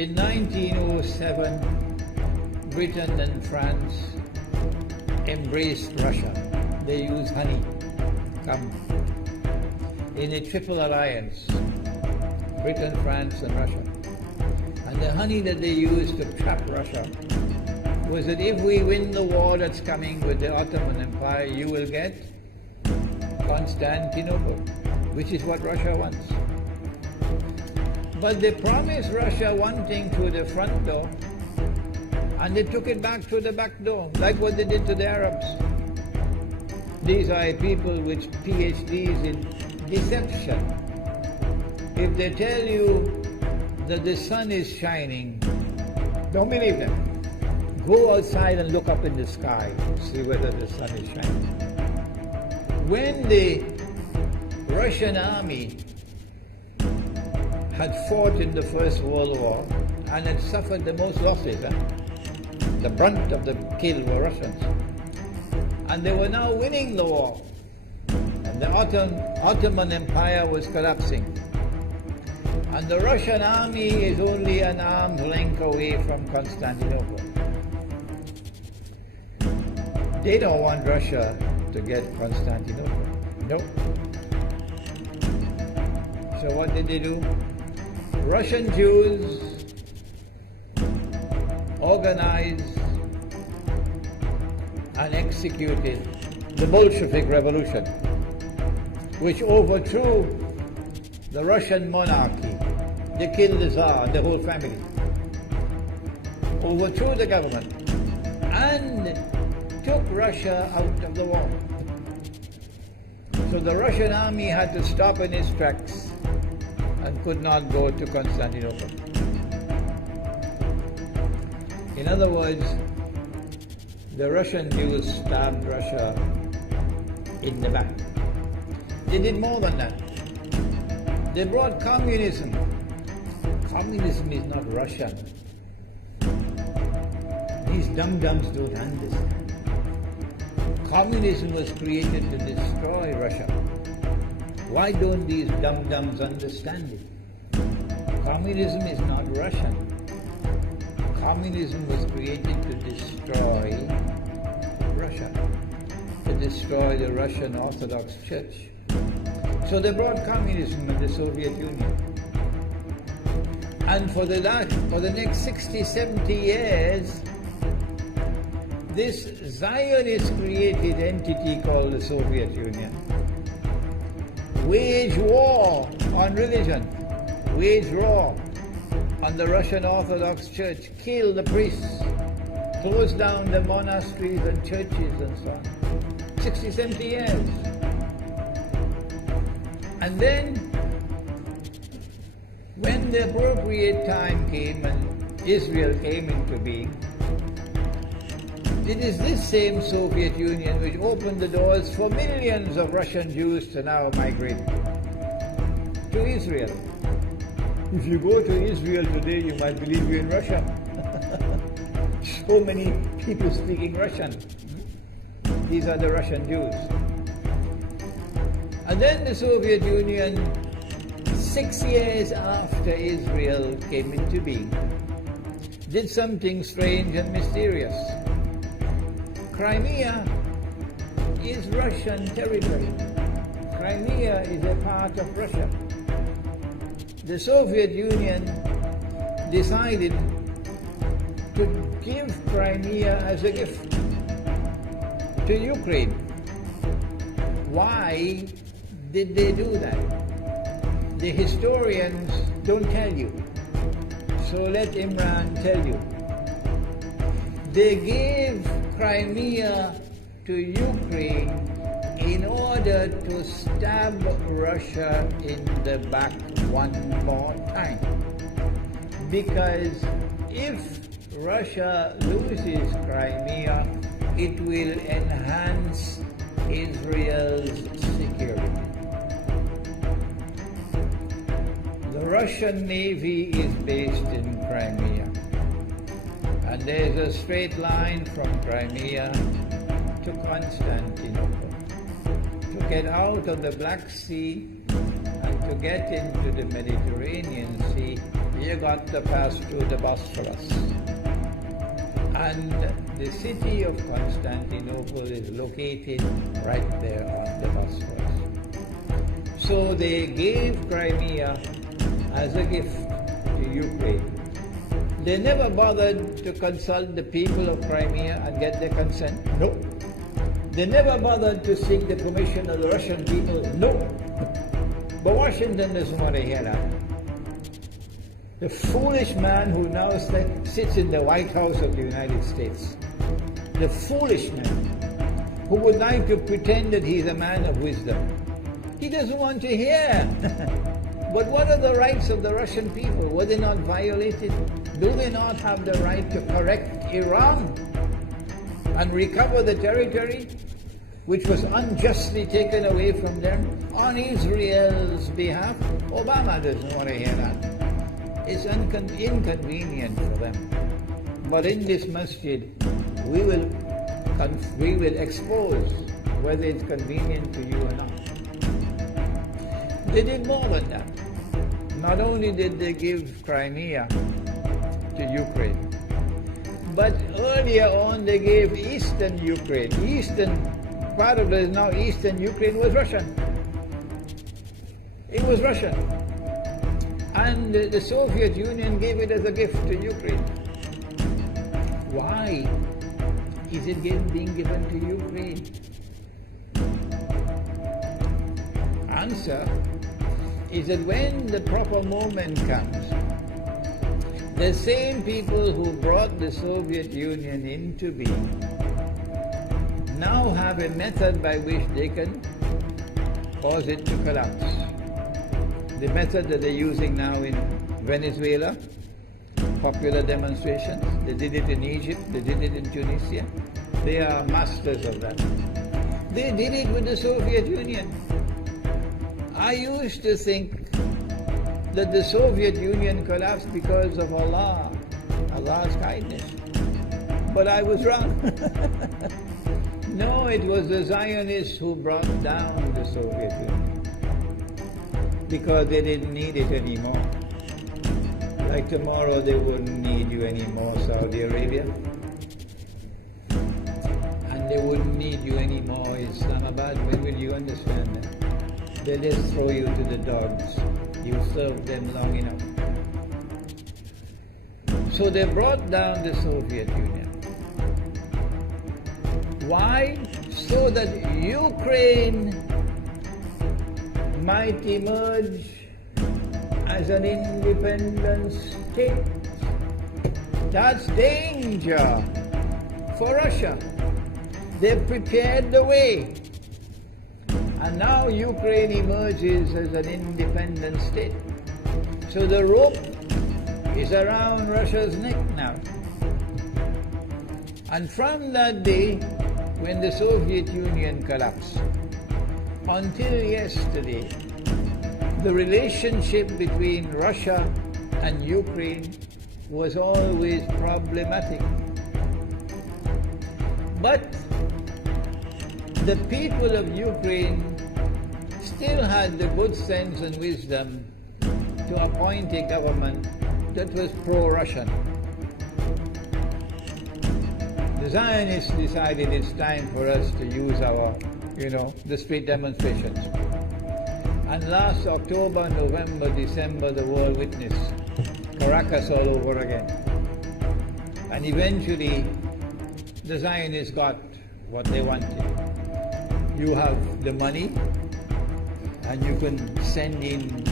In 1907, Britain and France embraced Russia. They used honey, in a triple alliance, Britain, France and Russia. And the honey that they used to trap Russia was that if we win the war that's coming with the Ottoman Empire, you will get Constantinople, which is what Russia wants. But they promised Russia one thing through the front door, and they took it back through the back door, like what they did to the Arabs. These are people with PhDs in deception. If they tell you that the sun is shining, don't believe them. Go outside and look up in the sky, see whether the sun is shining. When the Russian army had fought in the First World War and had suffered the most losses, the brunt of the kill were Russians, and they were now winning the war, and the Ottoman Empire was collapsing, and the Russian army is only an arm's length away from Constantinople. They don't want Russia to get Constantinople. Nope. So what did they do? Russian Jews organized and executed the Bolshevik Revolution, which overthrew the Russian monarchy. They killed the Tsar and the whole family, overthrew the government, and took Russia out of the war. So the Russian army had to stop in its tracks and could not go to Constantinople. In other words, the Russian Jews stabbed Russia in the back. They did more than that. They brought communism. Communism is not Russian. These dum-dums don't understand. Communism was created to destroy Russia. Why don't these dum-dums understand it? Communism is not Russian. Communism was created to destroy Russia, to destroy the Russian Orthodox Church. So they brought communism in the Soviet Union. And for the next 60, 70 years, this Zionist-created entity called the Soviet Union waged war on religion, waged war on the Russian Orthodox Church, killed the priests, closed down the monasteries and churches and so on. 60, 70 years. And then, when the appropriate time came and Israel came into being, it is this same Soviet Union which opened the doors for millions of Russian Jews to now migrate to Israel. If you go to Israel today, you might believe you're in Russia. So many people speaking Russian. These are the Russian Jews. And then the Soviet Union, 6 years after Israel came into being, did something strange and mysterious. Crimea is Russian territory. Crimea is a part of Russia. The Soviet Union decided to give Crimea as a gift to Ukraine. Why did they do that? The historians don't tell you. So let Imran tell you. They gave Crimea to Ukraine in order to stab Russia in the back one more time. Because if Russia loses Crimea, it will enhance Israel's security. The Russian Navy is based in Crimea. And there's a straight line from Crimea to Constantinople. To get out of the Black Sea and to to get into the Mediterranean Sea, you got to pass through the Bosphorus. And the city of Constantinople is located right there on the Bosphorus. So they gave Crimea as a gift to Ukraine. They never bothered to consult the people of Crimea and get their consent. No. They never bothered to seek the permission of the Russian people. No. But Washington doesn't want to hear that. The foolish man who now sits in the White House of the United States, the foolish man who would like to pretend that he's a man of wisdom, he doesn't want to hear. But what are the rights of the Russian people? Were they not violated? Do they not have the right to correct Iran and recover the territory which was unjustly taken away from them on Israel's behalf? Obama doesn't want to hear that. It's inconvenient for them. But in this masjid, we will expose whether it's convenient to you or not. They did more than that. Not only did they give Crimea to Ukraine, but earlier on they gave eastern Ukraine. Eastern part of it, now eastern Ukraine, was Russian. It was Russian. And the Soviet Union gave it as a gift to Ukraine. Why is it being given to Ukraine? Answer is that when the proper moment comes, the same people who brought the Soviet Union into being now have a method by which they can cause it to collapse. The method that they're using now in Venezuela, popular demonstrations, they did it in Egypt, they did it in Tunisia. They are masters of that. They did it with the Soviet Union. I used to think that the Soviet Union collapsed because of Allah's kindness. But I was wrong. No, it was the Zionists who brought down the Soviet Union because they didn't need it anymore. Like tomorrow they wouldn't need you anymore, Saudi Arabia. And they wouldn't need you anymore, Islamabad. When will you understand that? They'll just throw you to the dogs. You served them long enough. So they brought down the Soviet Union. Why? So that Ukraine might emerge as an independent state. That's danger for Russia. They've prepared the way. And now Ukraine emerges as an independent state. So the rope is around Russia's neck now. And from that day, when the Soviet Union collapsed, until yesterday, the relationship between Russia and Ukraine was always problematic. But the people of Ukraine still had the good sense and wisdom to appoint a government that was pro-Russian. The Zionists decided it's time for us to use our, the street demonstrations. And last October, November, December, the world witnessed Caracas all over again. And eventually, the Zionists got what they wanted. You have the money, and you can send in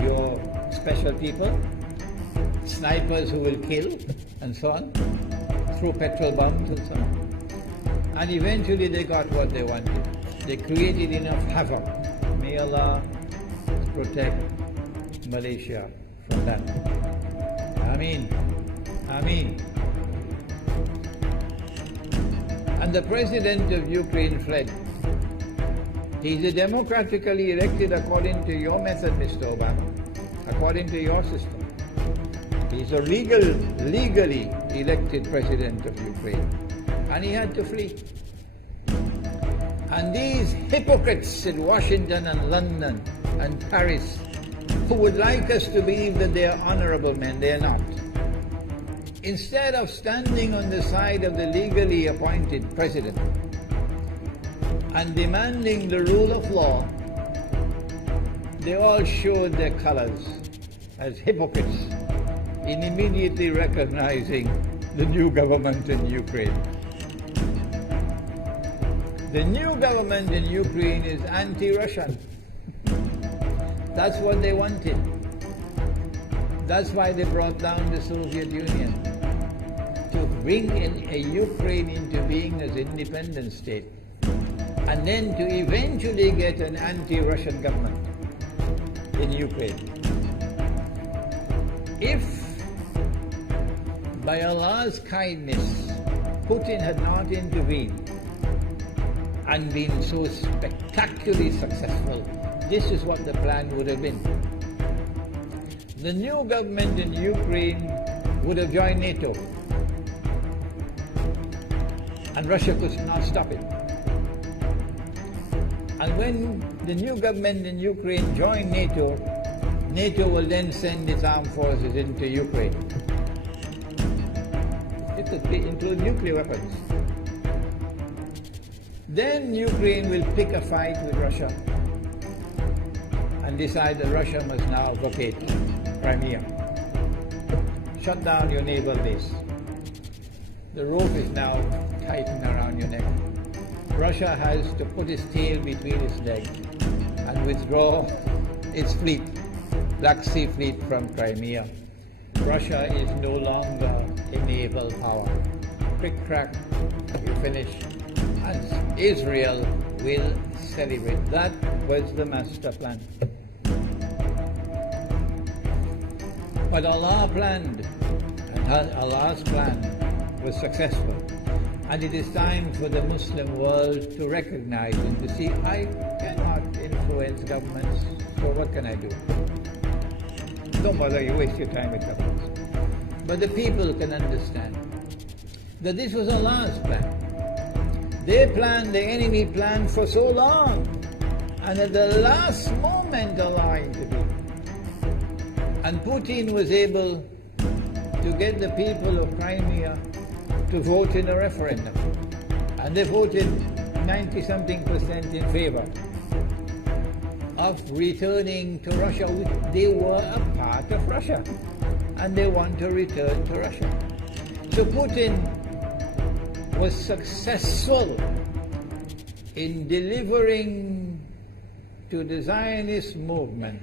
your special people, snipers who will kill, and so on, throw petrol bombs and so on. And eventually they got what they wanted. They created enough havoc. May Allah protect Malaysia from that. Ameen. Ameen. And the president of Ukraine fled. He's a democratically elected according to your method, Mr. Obama, according to your system. He's a legally elected president of Ukraine. And he had to flee. And these hypocrites in Washington and London and Paris who would like us to believe that they are honorable men. They are not. Instead of standing on the side of the legally appointed president and demanding the rule of law, they all showed their colors as hypocrites in immediately recognizing the new government in Ukraine. The new government in Ukraine is anti-Russian. That's what they wanted. That's why they brought down the Soviet Union, to bring in a Ukraine into being as an independent state, and then to eventually get an anti-Russian government in Ukraine. If by Allah's kindness Putin had not intervened and been so spectacularly successful, this is what the plan would have been. The new government in Ukraine would have joined NATO, and Russia could not stop it. And when the new government in Ukraine joined NATO, NATO will then send its armed forces into Ukraine. It could include nuclear weapons. Then Ukraine will pick a fight with Russia and decide that Russia must now vacate Crimea. Shut down your naval base. The rope is now tightened around your neck. Russia has to put its tail between its legs and withdraw its fleet, Black Sea Fleet, from Crimea. Russia is no longer a naval power. Crick crack, you finish. And Israel will celebrate. That was the master plan. But Allah planned, and Allah's plan was successful. And it is time for the Muslim world to recognize and to see, I cannot influence governments, so what can I do? Don't bother, you waste your time with governments. But the people can understand that this was Allah's plan. They planned, the enemy planned for so long, and at the last moment Allah intervened. And Putin was able to get the people of Crimea to vote in a referendum. And they voted 90-something% in favor of returning to Russia. They were a part of Russia, and they want to return to Russia. So Putin was successful in delivering to the Zionist movement